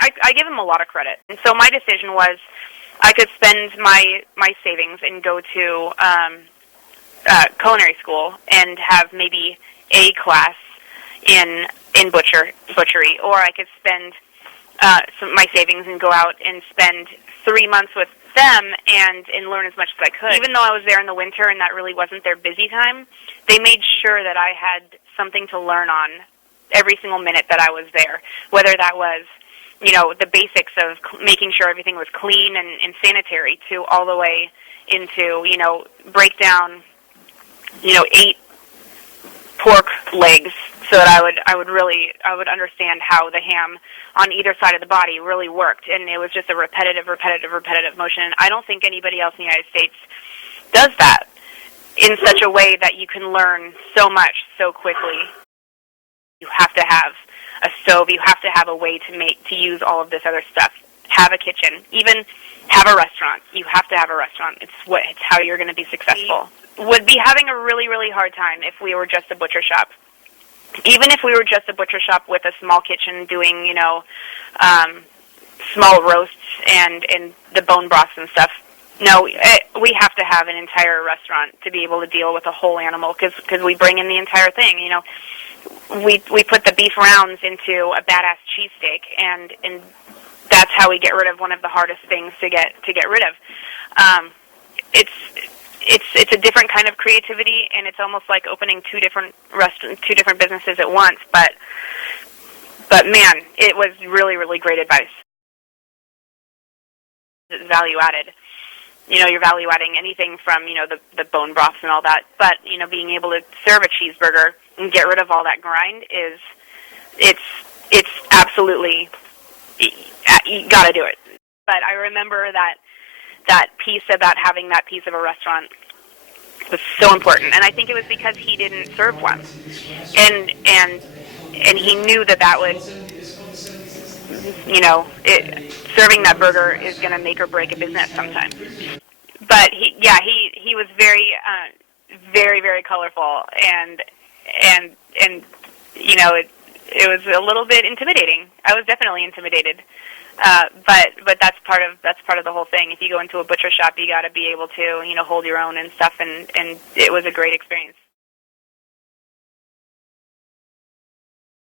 I give him a lot of credit. And so my decision was I could spend my savings and go to culinary school and have maybe a class in butchery, or I could spend my savings and go out and spend 3 months with them and learn as much as I could. Even though I was there in the winter and that really wasn't their busy time, they made sure that I had something to learn on every single minute that I was there, whether that was, the basics of making sure everything was clean and sanitary, to all the way into, break down, 8 pork legs, so that I would understand how the ham on either side of the body really worked, and it was just a repetitive motion. And I don't think anybody else in the United States does that in such a way that you can learn so much so quickly. You have to have a stove. You have to have a way to use all of this other stuff. Have a kitchen. Even have a restaurant. You have to have a restaurant. It's how you're going to be successful. We would be having a really, really hard time if we were just a butcher shop. Even if we were just a butcher shop with a small kitchen doing, small roasts and the bone broths and stuff. No, we have to have an entire restaurant to be able to deal with a whole animal, because we bring in the entire thing. We put the beef rounds into a badass cheesesteak, and that's how we get rid of one of the hardest things to get rid of. It's a different kind of creativity, and it's almost like opening two different businesses at once. But man, it was really, really great advice. It's value added. You're value adding anything from the bone broths and all that. But being able to serve a cheeseburger and get rid of all that grind it's absolutely, you got to do it. But I remember that piece about having that piece of a restaurant was so important, and I think it was because he didn't serve one, and he knew that would, serving that burger is going to make or break a business sometimes. But he was very, very, very colorful, and it was a little bit intimidating. I was definitely intimidated. But that's part of the whole thing. If you go into a butcher shop, you got to be able to hold your own and stuff, and it was a great experience.